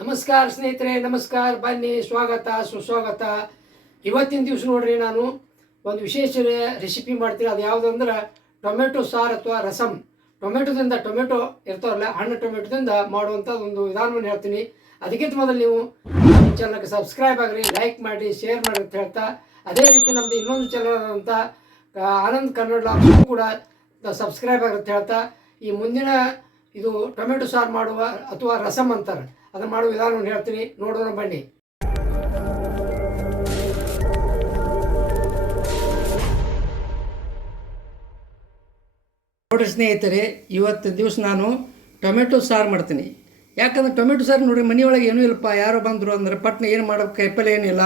ನಮಸ್ಕಾರ ಸ್ನೇಹಿತರೆ, ನಮಸ್ಕಾರ. ಬನ್ನಿ, ಸ್ವಾಗತ ಸುಸ್ವಾಗತ. ಇವತ್ತಿನ ದಿವಸ ನೋಡ್ರಿ, ನಾನು ಒಂದು ವಿಶೇಷ ರೆಸಿಪಿ ಮಾಡ್ತೀನಿ. ಅದು ಯಾವುದಂದ್ರೆ ಟೊಮೆಟೊ ಸಾರು ಅಥವಾ ರಸಮ್. ಟೊಮೆಟೊ ಇರ್ತಾವಲ್ಲ, ಹಣ್ಣು ಟೊಮೆಟೊದಿಂದ ಮಾಡುವಂಥದ್ದು ಒಂದು ವಿಧಾನವನ್ನು ಹೇಳ್ತೀನಿ. ಅದಕ್ಕಿಂತ ಮೊದಲು ನೀವು ಈ ಚಾನಲ್ಗೆ ಸಬ್ಸ್ಕ್ರೈಬ್ ಆಗಿರಿ, ಲೈಕ್ ಮಾಡಿ, ಶೇರ್ ಮಾಡಿ ಅಂತ ಹೇಳ್ತಾ, ಅದೇ ರೀತಿ ನಮ್ಮದು ಇನ್ನೊಂದು ಚಾನಲ್ ಆದಂಥ ಆನಂದ್ ಕನ್ನಡ ಲಾಗ್ಸ್ ಕೂಡ ಸಬ್ಸ್ಕ್ರೈಬ್ ಆಗಿರುತ್ತೆ ಹೇಳ್ತಾ, ಈ ಮುಂದಿನ ಇದು ಟೊಮೆಟೊ ಸಾರು ಮಾಡುವ ಅಥವಾ ರಸಮ್ ಅಂತಾರೆ, ಅದನ್ನು ಮಾಡುವ ವಿಧಾನವನ್ನು ಹೇಳ್ತೀನಿ. ನೋಡೋಣ ಬನ್ನಿ. ನೋಡ್ರಿ ಸ್ನೇಹಿತರೆ, ಇವತ್ತು ದಿವಸ ನಾನು ಟೊಮೆಟೊ ಸಾರು ಮಾಡ್ತೀನಿ. ಯಾಕಂದ್ರೆ ಟೊಮೆಟೊ ಸಾರು ನೋಡ್ರಿ, ಮನೆಯೊಳಗೆ ಏನೂ ಇಲ್ಲಪ್ಪ, ಯಾರೋ ಬಂದರು ಅಂದ್ರೆ ಪಟ್ನ ಏನು ಮಾಡೋಕ್ಕೆ ಕೈಪಲ್ಯ ಏನಿಲ್ಲ,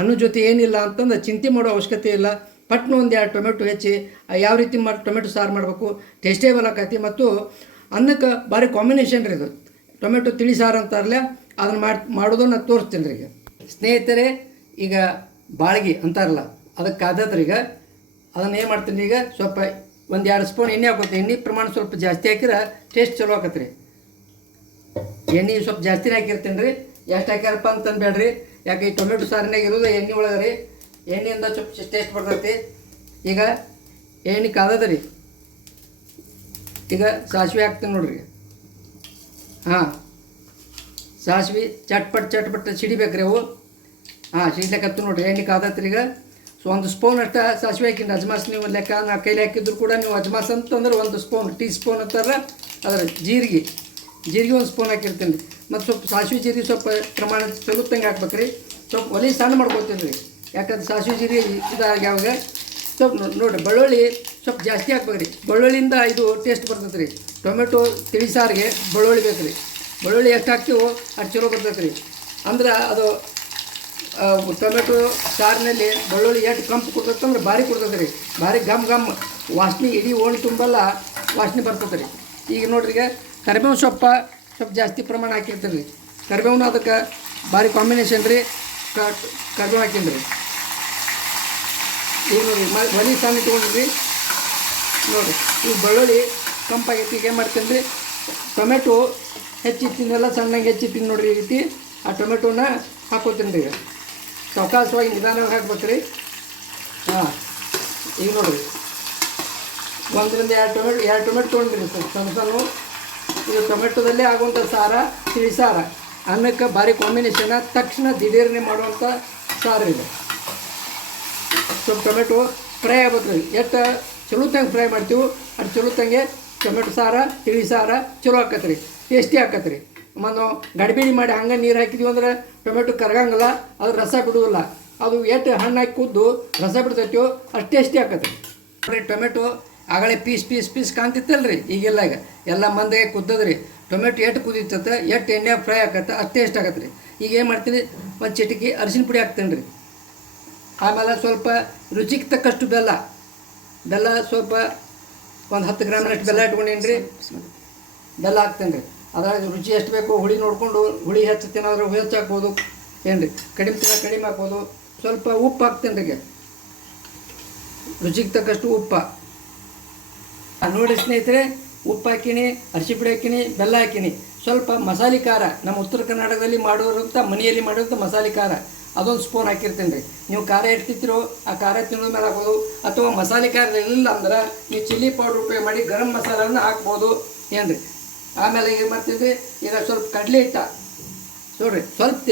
ಅನ್ನೋ ಜೊತೆ ಏನಿಲ್ಲ ಅಂತಂದು ಚಿಂತೆ ಮಾಡೋ ಅವಶ್ಯಕತೆ ಇಲ್ಲ. ಪಟ್ನ ಒಂದು 2 ಟೊಮೆಟೊ ಹೆಚ್ಚಿ ಯಾವ ರೀತಿ ಟೊಮೆಟೊ ಸಾರು ಮಾಡಬೇಕು, ಟೇಸ್ಟೇಬಲ್ ಆಕತಿ ಮತ್ತು ಅನ್ನಕ್ಕೆ ಭಾರಿ ಕಾಂಬಿನೇಷನ್ ರೀ ಇದು. ಟೊಮೆಟೊ ತಿಳಿ ಸಾರು ಅಂತಾರಲ್ಲ, ಅದನ್ನು ಮಾಡೋದನ್ನು ತೋರಿಸ್ತೀನಿ ರೀ. ಈಗ ಸ್ನೇಹಿತರೆ, ಈಗ ಬಾಳ್ಗಿ ಅಂತಾರಲ್ಲ, ಅದಕ್ಕೆ ಆದದ್ರಿ. ಈಗ ಅದನ್ನು ಏನು ಮಾಡ್ತೀನಿ, ಈಗ ಸ್ವಲ್ಪ 1-2 ಸ್ಪೂನ್ ಎಣ್ಣೆ ಹಾಕೋತೀನಿ. ಎಣ್ಣೆ ಪ್ರಮಾಣ ಸ್ವಲ್ಪ ಜಾಸ್ತಿ ಹಾಕಿದ್ರೆ ಟೇಸ್ಟ್ ಚಲೋ ಆಕತ್ರಿ. ಎಣ್ಣೆ ಸ್ವಲ್ಪ ಜಾಸ್ತಿನೇ ಹಾಕಿರ್ತೀನಿ ರೀ. ಎಷ್ಟು ಹಾಕ್ಯಾರಪ್ಪ ಅಂತಂದು ಬೇಡ್ರಿ, ಯಾಕೆ ಈ ಟೊಮೆಟೊ ಸಾರಿನಾಗ ಇರೋದು ಎಣ್ಣೆ ಒಳಗೆ ರೀ. ಎಣ್ಣೆಯಿಂದ ಸ್ವಲ್ಪ ಟೇಸ್ಟ್ ಬರ್ತೈತಿ. ಈಗ ಎಣ್ಣೆ ಕಾದದ ರೀ. ಈಗ ಸಾಸಿವೆ ಹಾಕ್ತೀನಿ ನೋಡ್ರಿ. ಹಾಂ, ಸಾಸಿವೆ ಚಟ್ಪಟ್ ಸಿಡಿಬೇಕ್ರಿ ಅವು. ಹಾಂ, ಸಿಡ್ಲಿಕ್ಕೆ ನೋಡ್ರಿ. ಎಣ್ಣೆ ಕಾದತ್ರಿ. ಈಗ ಸೊ 1 ಸ್ಪೂನ್ ಅಷ್ಟು ಸಾಸಿವೆ ಹಾಕಿನಿ. ಅಜ್ಮಾಸ್ ನೀವು ಲೆಕ್ಕ ನಾ ಕೈಲಿ ಹಾಕಿದ್ರು ಕೂಡ ನೀವು ಅಜ್ಮಾಸ್ ಅಂತಂದ್ರೆ 1 ಸ್ಪೂನ್, ಟೀ ಸ್ಪೂನ್ ಅಂತಾರ ಅದರ ಜೀರಿಗೆ 1 ಸ್ಪೂನ್ ಹಾಕಿರ್ತೀನಿ. ಮತ್ತು ಸ್ವಲ್ಪ ಸಾಸಿವೆ ಜೀರಿಗೆ ಸ್ವಲ್ಪ ಪ್ರಮಾಣ ಚಲುತ್ತಂಗೆ ಹಾಕ್ಬೇಕ್ರಿ. ಸ್ವಲ್ಪ ಒಲೆ ಸಣ್ಣ ಮಾಡ್ಕೊತೀನಿ ರೀ, ಯಾಕಂದ್ರೆ ಸಾಸಿವೆ ಜೀರಿಗೆ ಇದಾಗಿ ಯಾವಾಗ ಸ್ವಲ್ಪ ನೋಡಿರಿ. ಬೆಳ್ಳುಳ್ಳಿ ಸ್ವಲ್ಪ ಜಾಸ್ತಿ ಹಾಕ್ಬೇಕ್ರಿ. ಬೆಳ್ಳುಳ್ಳಿಯಿಂದ ಇದು ಟೇಸ್ಟ್ ಬರ್ತೈತೆ ರೀ. ಟೊಮೆಟೊ ತಿಳಿ ಸಾರಿಗೆ ಬೆಳ್ಳುಳ್ಳಿ ಬೇಕು ರೀ. ಬೆಳ್ಳುಳ್ಳಿ ಎಷ್ಟು ಹಾಕ್ತೀವೋ ಅಷ್ಟು ಚಲೋ ಬರ್ತೈತೆ ರೀ. ಅಂದ್ರೆ ಅದು ಟೊಮೆಟೊ ಸಾರಿನಲ್ಲಿ ಬೆಳ್ಳುಳ್ಳಿ ಎಷ್ಟು ಕಂಪು ಕೊಡ್ತೈತೆ ಅಂದ್ರೆ ಭಾರಿ ಕೊಡ್ತೈತೆ ರೀ. ಭಾರಿ ಗಮ್ ವಾಸನೆ, ಇಡೀ ಓಣಿ ತುಂಬೆಲ್ಲ ವಾಸನೆ ಬರ್ತೈತೆ ರೀ. ಈಗ ನೋಡ್ರಿ, ಈಗ ಕರಿಬೇವು ಸ್ವಲ್ಪ ಜಾಸ್ತಿ ಪ್ರಮಾಣ ಹಾಕಿರ್ತೀರಿ ರೀ. ಕರಿಬೇವನ್ನ ಅದಕ್ಕೆ ಭಾರಿ ಕಾಂಬಿನೇಷನ್ ರೀ. ಕರಿಬೇವು ಹಾಕಿನಿ ರೀ. ಈಗ ನೋಡಿರಿ, ಒಲಿ ಸಣ್ಣ ಇಟ್ಕೊಂಡಿರಿ ನೋಡಿರಿ. ಈಗ ಬೆಳ್ಳುಳ್ಳಿ ಕಂಪಾಗೈತಿ. ಈಗ ಏನು ಮಾಡ್ತೀನಿ ರೀ, ಟೊಮೆಟೊ ಹೆಚ್ಚಿಟ್ಟಿನೆಲ್ಲ ಸಣ್ಣಗೆ ಹೆಚ್ಚಿಟ್ಟಿನಿ ನೋಡಿರಿ. ಈ ರೀತಿ ಆ ಟೊಮೆಟೊನ ಹಾಕೋತೀನಿ ರೀ. ಈಗ ಸಾವಕಾಶವಾಗಿ ನಿಧಾನವಾಗಿ ಹಾಕ್ಬೇಕು ರೀ. ಹಾಂ, ಈಗ ನೋಡಿರಿ, 1ರಿಂದ 2 ಟೊಮೆಟೊ ತೊಗೊಂಡಿರಿ ಸಣ್ಣ. ಇದು ಟೊಮೆಟೊದಲ್ಲೇ ಆಗುವಂಥ ಸಾರ, ತಿಳಿ ಸಾರ. ಅನ್ನಕ್ಕೆ ಭಾರಿ ಕಾಂಬಿನೇಷನ್, ತಕ್ಷಣ ದಿಢೀರನೆ ಮಾಡುವಂಥ ಸಾರು ಇದು. ಸ್ವಲ್ಪ ಟೊಮೆಟೊ ಫ್ರೈ ಆಗ್ಬೇಕು ರೀ. ಎಷ್ಟು ಚಲೋತ್ತಂಗೆ ಫ್ರೈ ಮಾಡ್ತೀವಿ ಅದು ಚಲೋತ್ತಂಗೆ ಟೊಮೆಟೊ ಸಾರ, ತಿಳಿ ಸಾರ ಚಲೋ ಆಕತ್ತೆ ರೀ, ಟೇಸ್ಟಿ ಆಕತ್ತೆ ರೀ. ಮತ್ತು ಗಡಿಬಿಡಿ ಮಾಡಿ ಹಂಗೆ ನೀರು ಹಾಕಿದ್ವಿ ಅಂದ್ರೆ ಟೊಮೆಟೊ ಕರಗಂಗಿಲ್ಲ, ಅದು ರಸ ಬಿಡುವುದಿಲ್ಲ. ಅದು ಎಷ್ಟು ಹಣ್ಣು ಹಾಕಿ ಕುದ್ದು ರಸ ಬಿಡ್ತೈತೋ ಅಷ್ಟು ಟೇಸ್ಟಿ ಆಕತ್ತೆ ರೀ. ಟೊಮೆಟೊ ಆಗಲೇ ಪೀಸ್ ಕಾಣ್ತಿತ್ತಲ್ಲ ರೀ, ಈಗೆಲ್ಲ ಈಗ ಎಲ್ಲ ಮಂದಿಗೆ ಕುದ್ದದ್ರಿ. ಟೊಮೆಟೊ ಎಷ್ಟು ಕುದೀತತ್ತೆ, ಎಷ್ಟು ಎಣ್ಣೆ ಫ್ರೈ ಆಕತ್ತೆ, ಅಷ್ಟು ಟೇಸ್ಟ್ ಆಗತ್ತೆ ರೀ. ಈಗ ಏನು ಮಾಡ್ತೀನಿ, ಒಂದು ಚಿಟಿಕೆ ಅರಿಶಿನ ಪುಡಿ ಹಾಕ್ತೇನೆ ರೀ. ಆಮೇಲೆ ಸ್ವಲ್ಪ ರುಚಿಗೆ ತಕ್ಕಷ್ಟು ಬೆಲ್ಲ ಸ್ವಲ್ಪ ಒಂದು 10 ಗ್ರಾಮ್ನಷ್ಟು ಬೆಲ್ಲ ಇಟ್ಕೊಂಡೇನಿ ರೀ. ಬೆಲ್ಲ ಹಾಕ್ತೇನೆ ರೀ. ಅದ್ರಾಗ ರುಚಿ ಎಷ್ಟು ಬೇಕು ಹುಳಿ ನೋಡಿಕೊಂಡು, ಹುಳಿ ಹೆಚ್ಚು ತಿನ್ನೋದ್ರೆ ಹೆಚ್ಚು ಹಾಕ್ಬೋದು, ಏನು ರೀ. ಕಡಿಮೆ ಹಾಕ್ಬೋದು. ಸ್ವಲ್ಪ ಉಪ್ಪು ಹಾಕ್ತೇನೆ ರೀ. ಈಗ ರುಚಿಗೆ ತಕ್ಕಷ್ಟು ಉಪ್ಪು ನೋಡಿ ಸ್ನೇಹಿತರೆ. ಉಪ್ಪು ಹಾಕಿನಿ, ಅರಿಶಿ ಪುಡಿ ಹಾಕಿನಿ, ಬೆಲ್ಲ ಹಾಕಿನಿ. ಸ್ವಲ್ಪ ಮಸಾಲೆ ಖಾರ, ನಮ್ಮ ಉತ್ತರ ಕರ್ನಾಟಕದಲ್ಲಿ ಮಾಡೋರಂಥ ಮನೆಯಲ್ಲಿ ಮಾಡೋಂಥ ಮಸಾಲೆ ಖಾರ ಅದೊಂದು ಸ್ಪೂನ್ ಹಾಕಿರ್ತೀನಿ ರೀ. ನೀವು ಖಾರ ಎಷ್ಟಿರ್ತೀರೋ ಆ ಖಾರ ತಿನ್ನೋದ ಮೇಲೆ ಹಾಕ್ಬೋದು. ಅಥವಾ ಮಸಾಲೆ ಖಾರ ಇರಲಿಲ್ಲ ಅಂದ್ರೆ ನೀವು ಚಿಲ್ಲಿ ಪೌಡ್ರ್ ಉಪಯೋಗ ಮಾಡಿ ಗರಂ ಮಸಾಲನ್ನು ಹಾಕ್ಬೋದು, ಏನು ರೀ. ಆಮೇಲೆ ಏನು ಮಾಡ್ತೀನಿ ರೀ, ಈಗ ಸ್ವಲ್ಪ ಕಡಲೆ ಹಿಟ್ಟ ನೋಡಿರಿ, ಸ್ವಲ್ಪ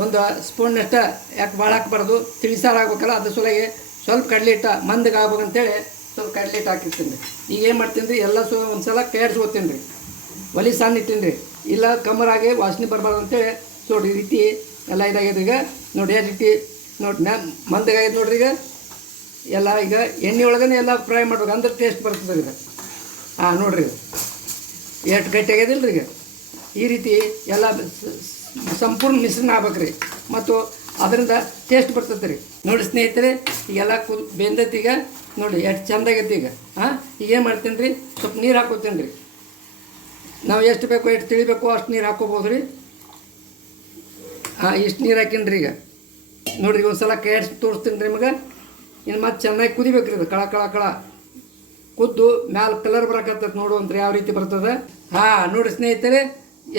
1 ಸ್ಪೂನ್ನಷ್ಟು, ಯಾಕೆ ಭಾಳ ಹಾಕ್ಬಾರ್ದು, ತಿಳಿ ಸಾರು ಆಗ್ಬೇಕಲ್ಲ, ಅದ್ರ ಸಲುವಾಗಿ ಸ್ವಲ್ಪ ಕಡಲೆ ಹಿಟ್ಟ ಮಂದಗೆ ಆಗ್ಬೇಕಂತೇಳಿ ಸ್ವಲ್ಪ ಕಡಲೆ ಹಿಟ್ಟು ಹಾಕಿರ್ತೀನಿ ರೀ. ಈಗ ಏನು ಮಾಡ್ತೀನಿ ರೀ, ಎಲ್ಲ ಒಂದು ಸಲ ಕೈಯಾಡ್ಸ್ಕೊತೀನಿ ರೀ. ಒಲಿ ಸಣ್ಣ ಇಟ್ಟಿನಿ ರೀ, ಇಲ್ಲ ಕಮ್ಮರಾಗಿ ವಾಸನೆ ಬರಬಾರ್ದು ಅಂತೇಳಿ. ನೋಡಿರಿ, ಈ ರೀತಿ ಎಲ್ಲ ಇದಾಗ್ಯದ. ಈಗ ನೋಡಿ ಯಾವ ರೀತಿ ನೋಡಿ ಮಂದಗಾಗ್ಯದ ನೋಡ್ರಿ. ಈಗ ಎಲ್ಲ ಈಗ ಎಣ್ಣೆ ಒಳಗೇ ಎಲ್ಲ ಫ್ರೈ ಮಾಡ್ಬೇಕು, ಅಂದ್ರೆ ಟೇಸ್ಟ್ ಬರ್ತದೆ ಈಗ. ಹಾಂ, ನೋಡಿರಿ ಎಷ್ಟು ಗಟ್ಟಿ ಆಗ್ಯದಿಲ್ಲ ರೀ. ಈಗ ಈ ರೀತಿ ಎಲ್ಲ ಸಂಪೂರ್ಣ ಮಿಶ್ರಣ ಆಗ್ಬೇಕು ರೀ, ಮತ್ತು ಅದರಿಂದ ಟೇಸ್ಟ್ ಬರ್ತೈತೆ ರೀ. ನೋಡಿ ಸ್ನೇಹಿತರೆ, ಈಗೆಲ್ಲ ಬೆಂದೈತಿ. ಈಗ ನೋಡಿ ಎಷ್ಟು ಚೆಂದಾಗೈತಿ. ಈಗ ಹಾಂ, ಈಗ ಏನು ಮಾಡ್ತೀನಿ ರೀ, ಸ್ವಲ್ಪ ನೀರು ಹಾಕೋತೀನಿ ರೀ. ನಾವು ಎಷ್ಟು ಬೇಕೋ ಎಷ್ಟು ತಿಳಿಬೇಕು ಅಷ್ಟು ನೀರು ಹಾಕೋಬೋದು ರೀ. ಹಾಂ, ಇಷ್ಟು ನೀರು ಹಾಕಿನ್ರಿ. ಈಗ ನೋಡಿರಿ, ಒಂದು ಸಲ ಕೈ ಆಡಿಸಿ ತೋರಿಸ್ತೀನಿ ರೀ ನಿಮಗೆ. ಇನ್ನು ಮತ್ತೆ ಚೆನ್ನಾಗಿ ಕುದಿಬೇಕು ರೀ. ಇದು ಕಳ ಕುದ್ದು ಮ್ಯಾಲೆ ಕಲರ್ ಬರಕತ್ತೈತೆ ನೋಡುವಂತ್ರಿ ಯಾವ ರೀತಿ ಬರ್ತದೆ. ಹಾಂ, ನೋಡಿ ಸ್ನೇಹಿತರೆ,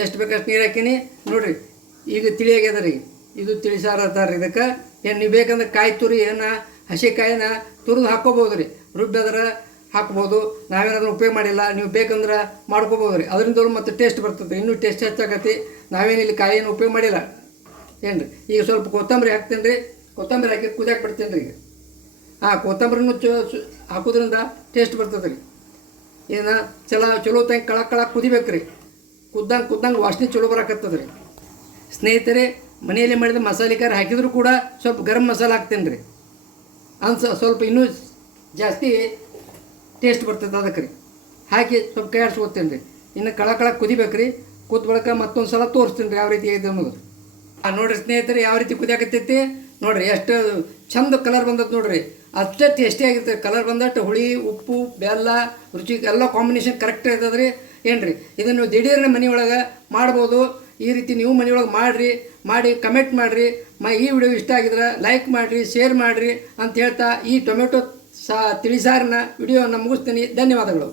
ಎಷ್ಟು ಬೇಕಷ್ಟು ನೀರು ಹಾಕೀನಿ ನೋಡಿರಿ. ಈಗ ತಿಳಿಯಾಗ್ಯದ ರೀ, ಇದು ತಿಳಿಸಾರ ಅದಾರ. ಇದಕ್ಕೆ ಏನು ನೀವು ಬೇಕಂದ್ರೆ ಕಾಯಿ ತುರಿ ಏನು ಹಸಿ ಕಾಯಿನ ತುರಿದು ಹಾಕ್ಕೋಬೋದು ರೀ, ರುಬ್ಬದ್ರ ಹಾಕ್ಬೋದು. ನಾವೇನಾದ್ರೂ ಉಪಯೋಗ ಮಾಡಿಲ್ಲ, ನೀವು ಬೇಕಂದ್ರೆ ಮಾಡ್ಕೋಬೋದು ರೀ. ಅದರಿಂದಲೂ ಮತ್ತು ಟೇಸ್ಟ್ ಬರ್ತದೆ, ಇನ್ನೂ ಟೇಸ್ಟ್ ಹೆಚ್ಚಾಗತ್ತೆ. ನಾವೇನಿಲ್ಲಿ ಕಾಯಿಯನ್ನು ಉಪಯೋಗ ಮಾಡಿಲ್ಲ ಏನು ರೀ. ಈಗ ಸ್ವಲ್ಪ ಕೊತ್ತಂಬರಿ ಹಾಕ್ತೀನಿ ರೀ, ಕೊತ್ತಂಬರಿ ಹಾಕಿ ಕುದಿಯಾಕೆ ಬಿಡ್ತೀನಿ ರೀ. ಈಗ ಕೊತ್ತಂಬರಿನೂ ಹಾಕೋದ್ರಿಂದ ಟೇಸ್ಟ್ ಬರ್ತದೆ ರೀ. ಏನು ಚಲೋ ತಂಗೆ ಕಳ ಕುದಿಬೇಕು ರೀ. ಕುದ್ದಂಗೆ ವಾಸನೆ ಚಲೋ ಬರಾಕತ್ತದ ರೀ. ಸ್ನೇಹಿತರೆ, ಮನೆಯಲ್ಲಿ ಮಾಡಿದ ಮಸಾಲೆ ಖಾರ ಹಾಕಿದರೂ ಕೂಡ ಸ್ವಲ್ಪ ಗರಂ ಮಸಾಲೆ ಹಾಕ್ತೇನೆ ರೀ, ಸ್ವಲ್ಪ ಇನ್ನೂ ಜಾಸ್ತಿ ಟೇಸ್ಟ್ ಬರ್ತದೆ ಅದಕ್ಕೆ ರೀ. ಹಾಕಿ ಸ್ವಲ್ಪ ಕೈ ಆಡಿಸ್ಕೊತೇನೆ ರೀ. ಇನ್ನು ಕಳ ಕುದಿಬೇಕು ರೀ. ಕುದ್ದ ಬಳಿಕ ಮತ್ತೊಂದು ಸಲ ತೋರಿಸ್ತೀನಿ ರೀ ಯಾವ ರೀತಿ ಇದೆ ಅನ್ನೋದು. ನೋಡಿರಿ ಸ್ನೇಹಿತರೆ, ಯಾವ ರೀತಿ ಕುದಿಯಾಕತ್ತೈತಿ ನೋಡಿರಿ. ಎಷ್ಟು ಚಂದ ಕಲರ್ ಬಂದದ್ದು ನೋಡಿರಿ. ಅಷ್ಟೇ ಟೇಸ್ಟಿ ಆಗಿರ್ತದೆ. ಕಲರ್ ಬಂದಟ್ಟು ಹುಳಿ, ಉಪ್ಪು, ಬೆಲ್ಲ, ರುಚಿ ಎಲ್ಲ ಕಾಂಬಿನೇಷನ್ ಕರೆಕ್ಟ್ ಇರ್ತದೆ ರೀ. ಏನು ರೀ, ಇದನ್ನು ನೀವು ದಿಢೀರ್ನ ಮನೆಯೊಳಗೆ ಮಾಡ್ಬೋದು. ಈ ರೀತಿ ನೀವು ಮನೆಯೊಳಗೆ ಮಾಡಿ ಕಮೆಂಟ್ ಮಾಡಿರಿ. ಈ ವಿಡಿಯೋ ಇಷ್ಟ ಆಗಿದ್ರೆ ಲೈಕ್ ಮಾಡಿರಿ, ಶೇರ್ ಮಾಡಿರಿ ಅಂತ ಹೇಳ್ತಾ ಈ ಟೊಮೆಟೊ ತಿಳಿಸಾರಿನ ವಿಡಿಯೋವನ್ನು ಮುಗಿಸ್ತೀನಿ. ಧನ್ಯವಾದಗಳು.